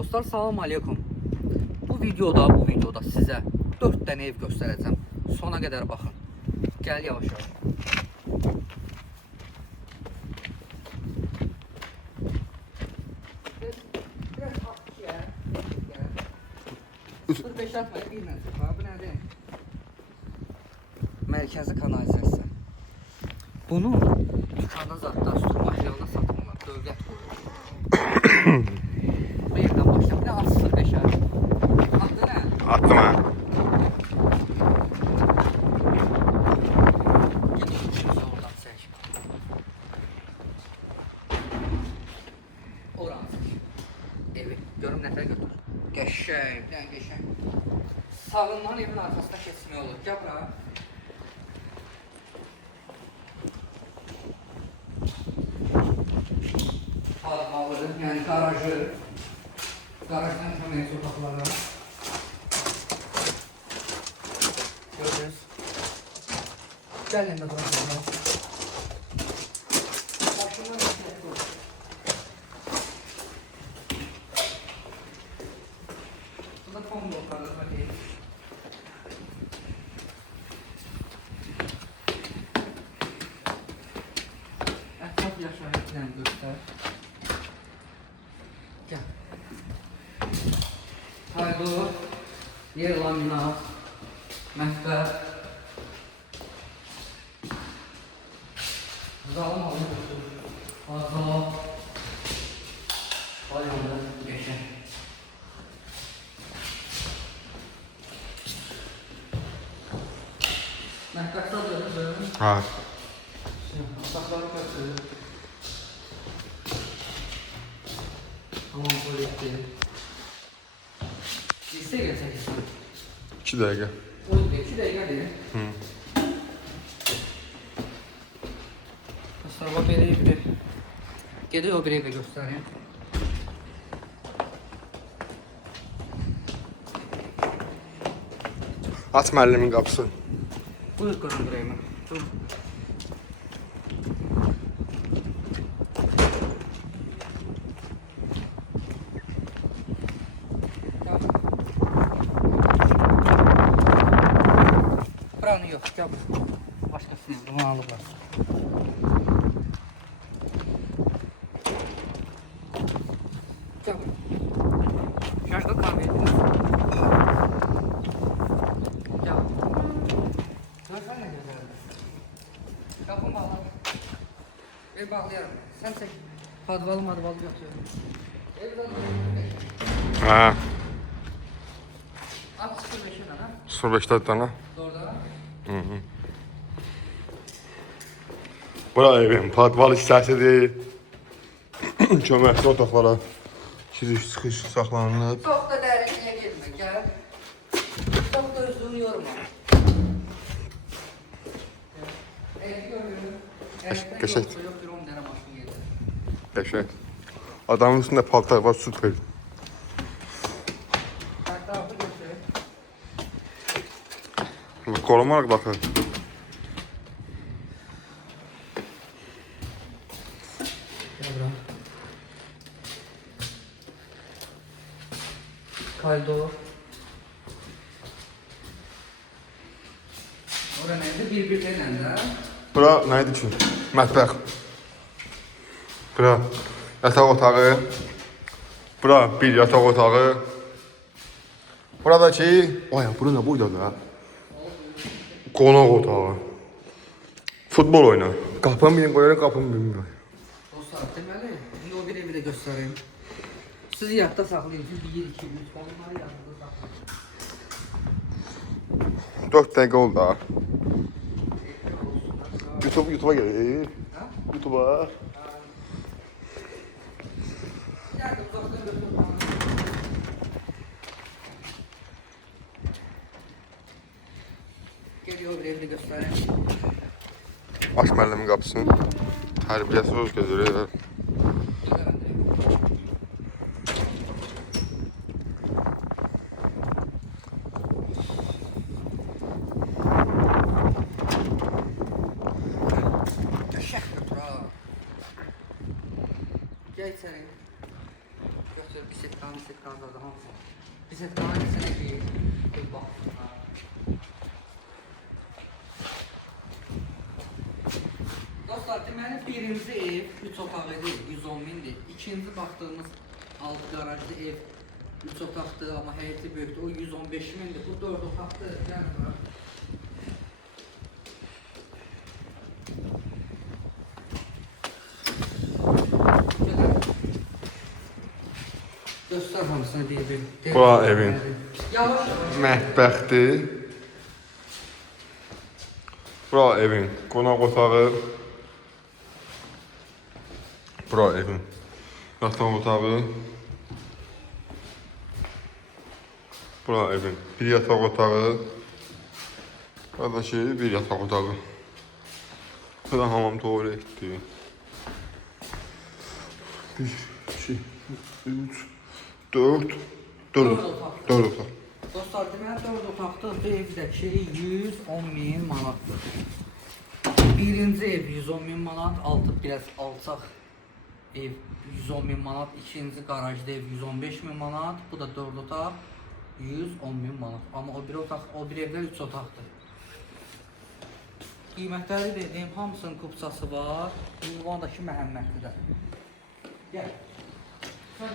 Dostlar, salam aleykum. Bu videoda sizə 4 dənə ev göstərəcəm. Sona qədər baxın. Gəl yavaş-yavaş. Biraz hafif ya. 05 atmayı bilmən. Bu nədir? Mərkəzi kanalizasiya. Bunu dükanda zatda, supermarketdə satırlar. Dövlət qoyur. Bu yerdən başlayalım. Bir də 05 at. Atdı nə? Attım ha. Oradan çək. Oranı çək. Evi. Görüm nətər götür. Qəşəng, bir dənə qəşəng. Sağından evin arxasına keçmək olur. Gəl bura. Almalı, yəni garajı. Garajdan kömək otaqlara. Görürüz. Gəlin də bura. Başından keçmək olur. Bu da kombi otarlar var. Ətraf yaşayışlarını göstər. Gəl. Haydur, yer laminat, mətbəx. Zalım alır. Azal. Bayandı, qəşəng. Mətbəxdə dönür. Ha. Otaqları götürür. Tamam, tuvaletli. Lise geçeceksin. 2 dəqiqə. O 2 dakika değil. Sonra böyle bir geliyor o bir eve göstereyim. Aç müəllimin qapısı. Buyur Kur'an buraya. Dur. Buranı yok. Gel. Başkasını bunu alıp var. Gel. Şarkı kahve ediniz. Gel. Görsen ne güzel. Kapım bağlı. Ev bağlayarım. Sen çek. Padvalı yatıyorum. Ev zaten. Ha. At 05'e tane. 05 dənə. Orada. Bura evim, padval hissəsidir. Köməkli otaqlara giriş-çıxış saxlanılıb. Çok da derinliğe girme. Gel. Çok da özünü yorma. Evi görüyorum. Evde Qəşəng. yoksa yok bir 10 tane maşın gelir. Qəşəng. Adamın üstündə paltar var, süper. Tarafı götür. Korumaraq baxır. Gel bura. Kaldo. Orada neydi? Birbirleriyle de. Bura nə idi ki? Mətbəx. Bura yataq otağı. Bura bir yataq otağı. Burada ki, aya bura nə boydadır ha? Qonaq otağı. Futbol oyna. Qapını birini qoyarım, qapını birini qoyarım. Dostlar, deməli, indi o bir evi də göstəreyim. Siz yadda saxlayın. Siz 1, 2, 3, onları yadda saxlayın. 4 dəqiqə oldu ha. YouTube'a gelir. Ha? YouTube'a. Gel de uzaktan götür. Geliyor bir evi də göstəreyim. Aç müəllimin qapısını. Tərbiyəsiz öz gözürür. Gel içeri. Götür bisikletten setkanı da hamısı. Bir setkanı neçədir ki? Bir baxın. Dostlar, deməli birinci ev 3 otaqlı ev 110 mindir. İkinci baxdığımız alt garajlı ev 3 otaqdır, amma həyəti böyükdür. O 115 mindir. Bu 4 otaqdır. Yəni bura. Göstər hamısını bir-bir. Bura evin Yavaş yavaş. mətbəxdir. Bura evin qonaq otağı. Bura evin yataq otağı. Bura evin bir yataq otağı. Burada bir yataq otağı. Burada hamam tuvaletdir. 1, 2, 3, 4 otaq. Dostlar, deməli 4 otaqda bu evdəki 110 min manatdır. Birinci ev 110 min manat, altı biraz alçaq ev 110 min manat, ikinci garajlı ev 115 min manat, bu da 4 otaq 110 min manat. Amma o bir evdə 3 otaqdır. Qiymətləri dediyim hamısının kupçası var. Ünvandakı Məhəmmədlidə. Gəl. Sən